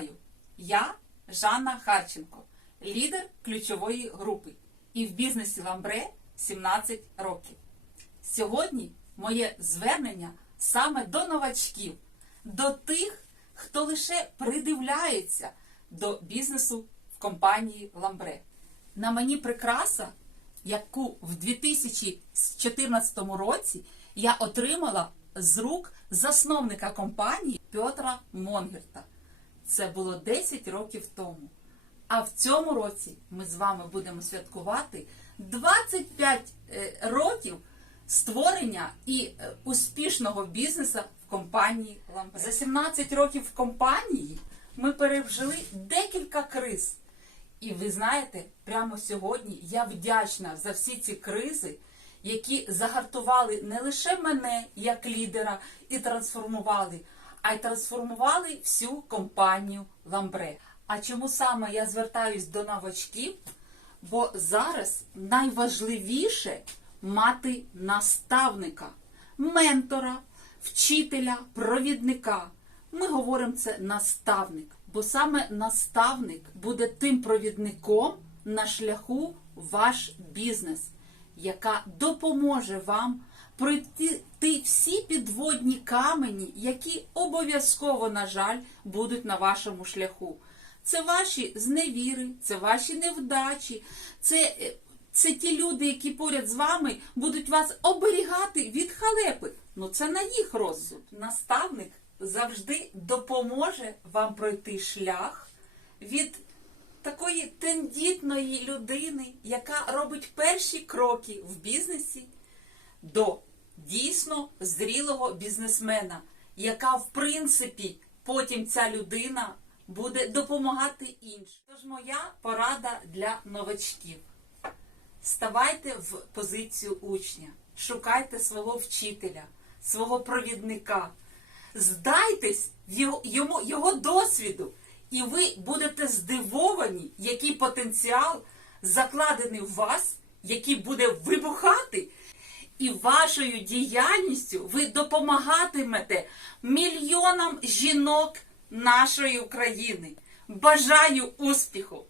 Вітаю! Я Жанна Харченко, лідер ключової групи і в бізнесі Ламбре 17 років. Сьогодні моє звернення саме до новачків, до тих, хто лише придивляється до бізнесу в компанії Ламбре. На мені прикраса, яку в 2014 році я отримала з рук засновника компанії Петра Монгерта. Це було 10 років тому. А в цьому році ми з вами будемо святкувати 25 е, років створення і е, успішного бізнесу в компанії Ламбре. За 17 років в компанії ми пережили декілька криз. І ви знаєте, прямо сьогодні я вдячна за всі ці кризи, які загартували не лише мене як лідера і трансформували, а й трансформували всю компанію Ламбре. А чому саме я звертаюсь до новачків? Бо зараз найважливіше мати наставника, ментора, вчителя, провідника. Ми говоримо це наставник, бо саме наставник буде тим провідником на шляху ваш бізнес, яка допоможе вам пройти всі підводні камені, які обов'язково, на жаль, будуть на вашому шляху. Це ваші зневіри, це ваші невдачі, це, е, це ті люди, які поряд з вами будуть вас оберігати від халепи. Ну це на їх розсуд. Наставник завжди допоможе вам пройти шлях від такої тендітної людини, яка робить перші кроки в бізнесі, до дійсно зрілого бізнесмена, яка, в принципі, потім ця людина буде допомагати іншим. Тож моя порада для новачків. Ставайте в позицію учня, шукайте свого вчителя, свого провідника, здайтесь його, йому, його досвіду, і ви будете здивовані, який потенціал закладений в вас, який буде вибухати. І вашою діяльністю ви допомагатимете мільйонам жінок нашої України. Бажаю успіху!